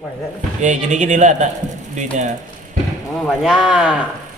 Ya gini-gini lah tak duitnya. Banyak.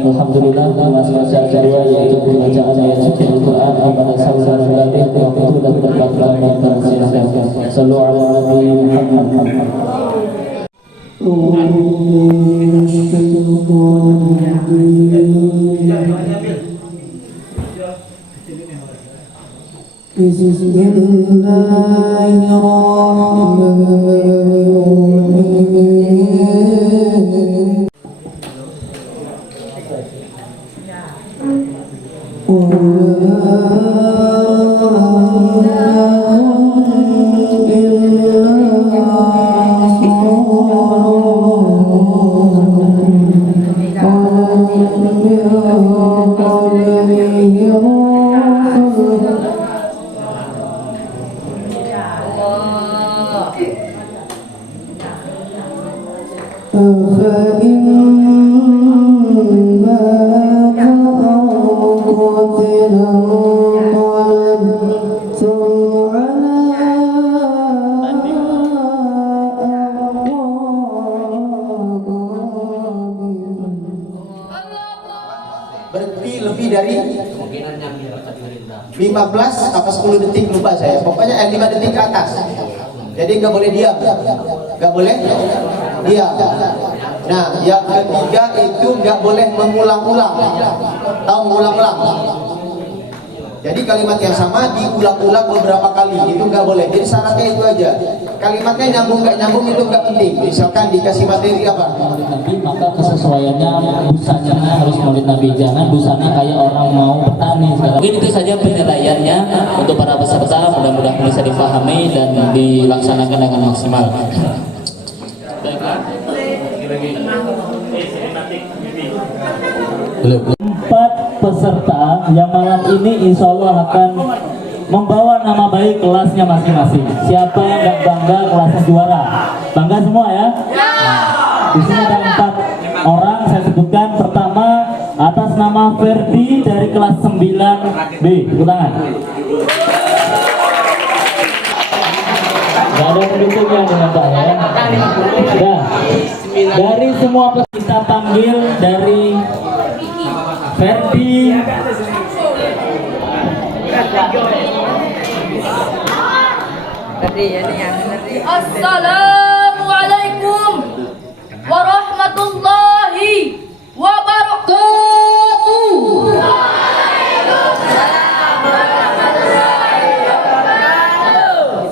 Alhamdulillah, masa kedua yaitu pembacaan ayat suci Al-Quran kepada saudara Batin waktu itu dan berkat silakan. Sallu ala Nabi Muhammad. Berhenti lebih dari 15 apa 10 detik lupa saya. Pokoknya 5 detik ke atas. Jadi nggak boleh diam, nggak boleh diam. Nah, yang ketiga itu nggak boleh mengulang-ulang. Tahu mengulang-ulang? Jadi kalimat yang sama diulang-ulang beberapa kali, itu nggak boleh. Jadi syaratnya itu aja. Kalimatnya nyambung nggak nyambung itu nggak penting. Misalkan dikasih materi apa? Nabi, maka kesesuaiannya busanya harus maulid Nabi, jangan busana kayak orang mau bertani sekarang. Mungkin itu saja penilaiannya untuk para peserta, mudah-mudahan bisa difahami dan dilaksanakan dengan maksimal. Empat peserta yang malam ini insya Allah akan membawa nama baik kelasnya masing-masing. Siapa yang nggak bangga kelasnya juara? Bangga semua ya? Di sini ada 4 orang, saya sebutkan. Pertama, atas nama Ferdi dari kelas 9B. Tepuk tangan. Gak ada pendukungnya dengan Pak ya. Sudah. Dari semua kita panggil dari Ferdi. Assalamualaikum warahmatullahi wabarakatuh.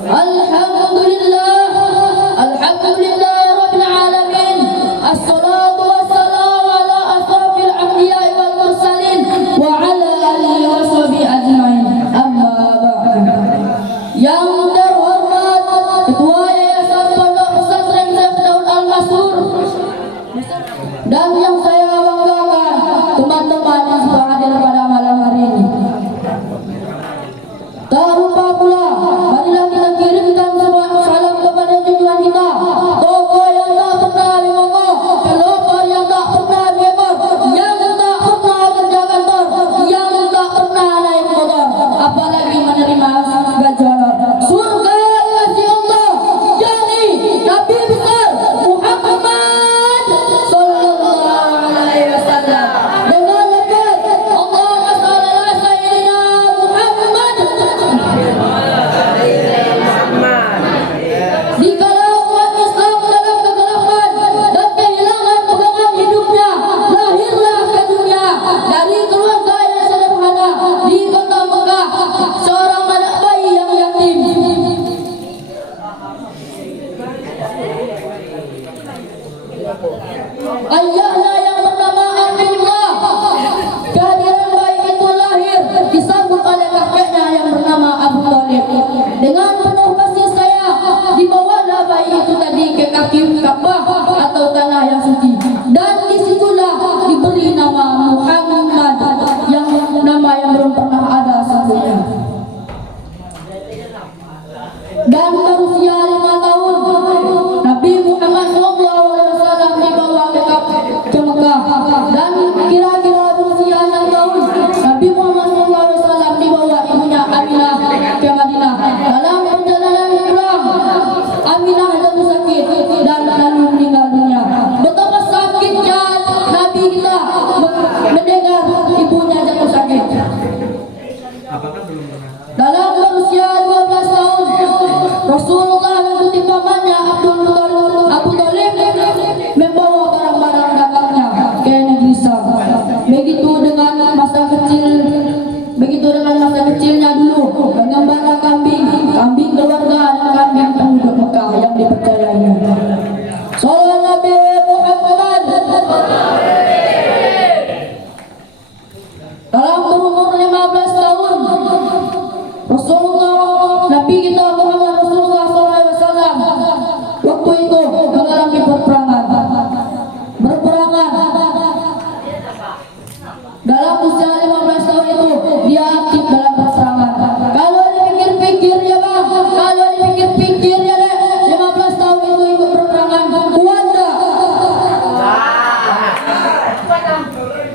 Alhamdulillah rabbil alamin. Assalatu wassalamu ala asrafil anbiya'i wal mursalin wa ala alihi wa sahbihi ajmain. Amma ba'du. Yang terhormat Ketua Yayasan Pondok Pesantren Syekh Daud Al-Masrur dan yang saya banggakan teman-teman yang sudah hadir pada malam hari ini. Tak lupa pula, marilah kita kirimkan sebuah salam kepada junjungan kita, tokoh yang tak pernah dimongo, pelopor yang tak pernah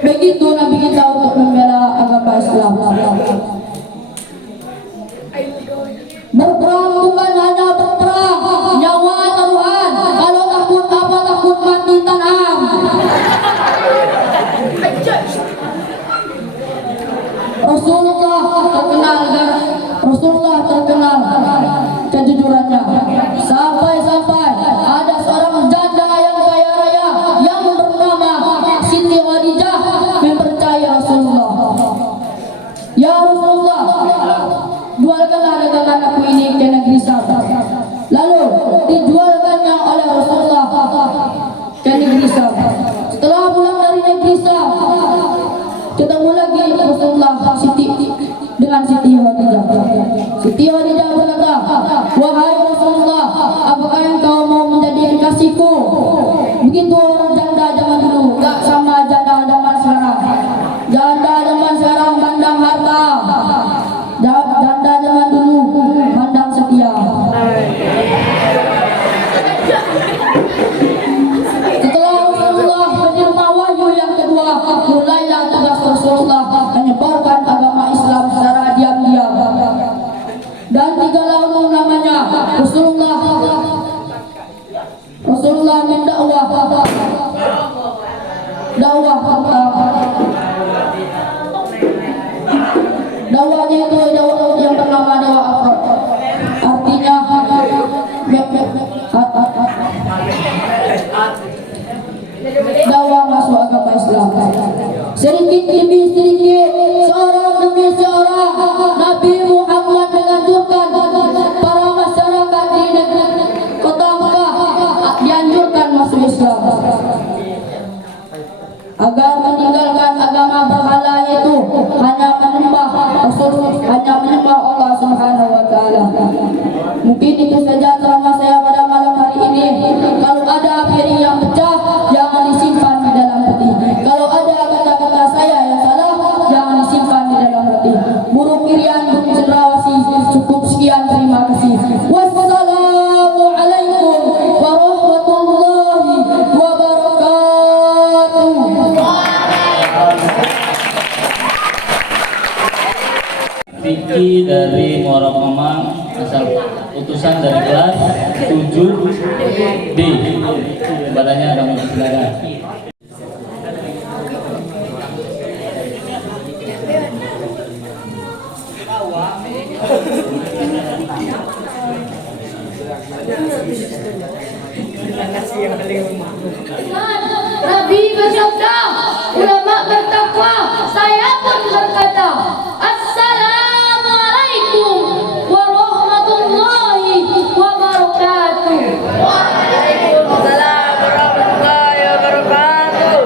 Begitu Nabi kita untuk membela agama Islam. Berperang bukan hanya berperang, nyawa taruhan. Kalau takut apa, takut mati tanam. Rasulullah terkenal kejujurannya. Sampai-sampai ada seorang janda yang kaya raya yang bernama Siti Khadijah mempercayai Rasulullah. Ya Rasulullah, jualkanlah dagangan aku ini ke negeri Syam. Lalu dijualkannya oleh Rasulullah ke negeri Syam. Setelah pulang dari negeri Syam, ketemu lagi Rasulullah dengan Siti Khadijah. Siti Khadijah berkata, wahai Rasulullah, apakah engkau mau menjadi kekasihku? Begitu orang janda zaman dulu, gak sama janda zaman sekarang. Janda zaman sekarang pandang harta, janda zaman dulu pandang setia. Setelah Rasulullah menerima wahyu yang kedua, mulailah tugas Rasulullah menyebarkan agama Islam secara diam-diam. Dan 3 tahun lamanya Rasulullah mendakwah dakwahnya itu dakwah yang bernama dakwah afrod. Artinya dakwah masuk agama Islam. Sedikit demi sedikit, seorang demi seorang, Nabi Muhammad menganjurkan para masyarakat di kota Mekah dianjurkan masuk Islam agar meninggalkan agama berhala, itu hanya menyembah Allah Subhanahu wa taala. Mungkin itu saja ceramah saya pada malam hari ini. Kalau ada piring yang pecah, jangan disimpan di dalam hati. Kalau ada kata-kata saya yang salah, jangan disimpan di dalam hati. Buruk kirian, buruk cendrawasih. Cukup sekian, terima kasih. Wassalamualaikum warahmatullahi wabarakatuh. Vicky dari Muara Kemang, asal utusan dari kelas 7D. Badannya ada silakan. Nabi bersabda, ulama bertakwa, saya pun berkata, Assalamualaikum warahmatullahi wabarakatuh. Waalaikumsalam warahmatullahi wabarakatuh.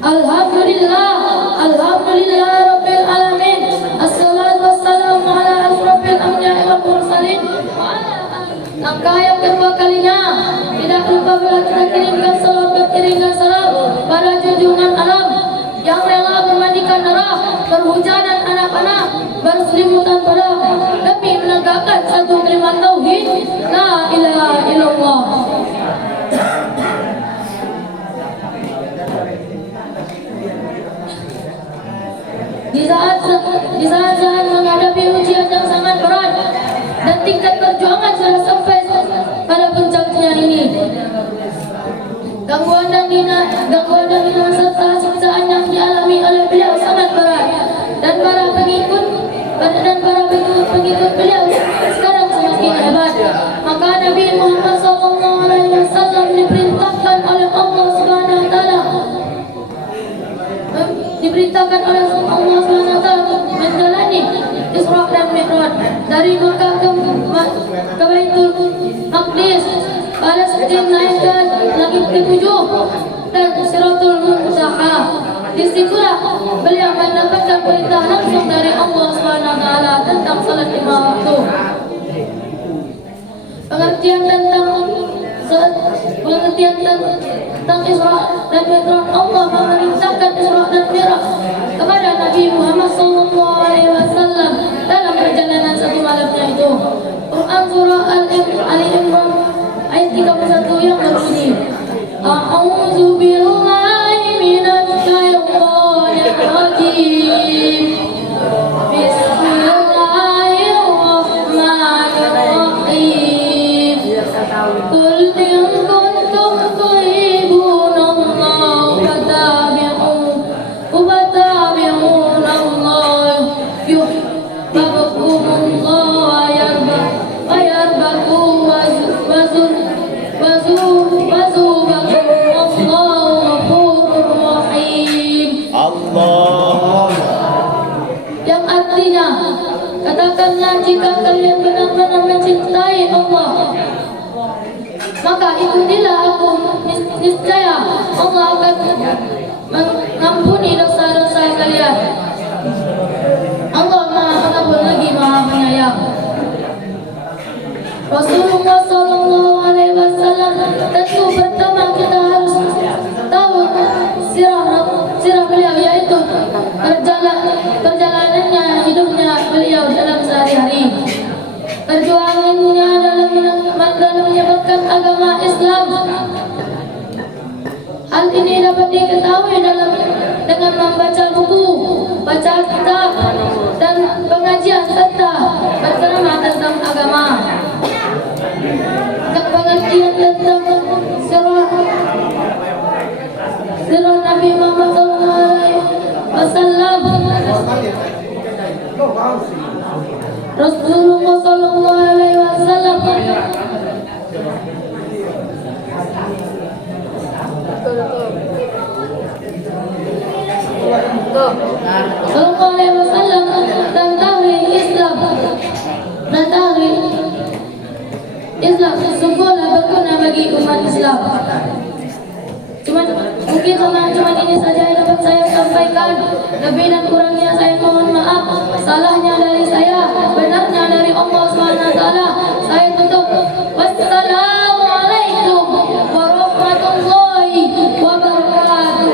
Alhamdulillah rabbil alamin. Assalatu wassalamu ala asrofil anbiya'i wal mursalin. Langkah yang kedua kalinya, tidak lupa bila kita kirimkan salam pada junjungan alam yang rela bermandikan darah, berhujanan anak-anak, berselimutan pada demi menegakkan satu kalimat tauhid, la ilaha illallah. Di saat menghadapi ujian yang sangat berat dan tingkat perjuangan sudah sampai pada puncaknya ini, gangguan dan hina serta siksaan yang dialami oleh beliau sangat berat, dan para pengikut beliau sekarang semakin hebat. Maka Nabi Muhammad SAW diperintahkan oleh Allah Subhanahu wa taala untuk menjalani Isra dan Mi'raj dari Makkah ke Baitul Maqdis, Palestina naik ke langit ke-7 dan Siratul Muntaha. Disitulah beliau mendapatkan perintah langsung dari Allah Subhanahu wa taala tentang salat 5 waktu. Pengertian tentang Isra dan Mi'raj, Allah memerintahkan Isra dan Mi'raj kepada Nabi Muhammad SAW dalam perjalanan satu malamnya itu. Quran surah Ali Imran ayat 31 yang berbunyi, A'udzu billahi minasy syaithanir Katakanlah jika kalian benar-benar mencintai Allah, maka ikutilah aku, niscaya Allah akan mengampuni dosa-dosa kalian. Allah Maha Pengampun lagi Maha Penyayang. Rasulullah Sallallahu Alaihi Wasallam, tentu pertama kita harus tahu sirah beliau, yaitu perjalanannya hidupnya beliau dalam sehari-hari, perjuangannya dalam menyebarkan agama Islam. Hal ini dapat diketahui dengan membaca buku, baca kitab, dan pengajian serta berceramah tentang agama. Pengertian tentang sirah Nabi Muhammad SAW. Rasulullah Sallallahu Alaihi Wasallam Sallallahu Alaihi Wasallam dan tahri Islam sungguhlah berguna bagi umat Islam. Mungkin cuma ini saja yang dapat saya sampaikan. Lebih dan kurangnya saya mohon maaf. Salahnya dari saya, benarnya dari Allah SWT. Saya tutup. Wassalamualaikum warahmatullahi wabarakatuh.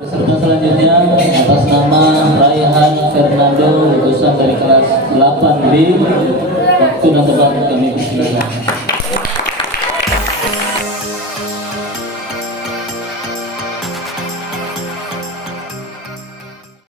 Peserta selanjutnya atas nama Raihan Fernando, lulusan dari kelas 8B. Waktu dan tempat kami persilakan.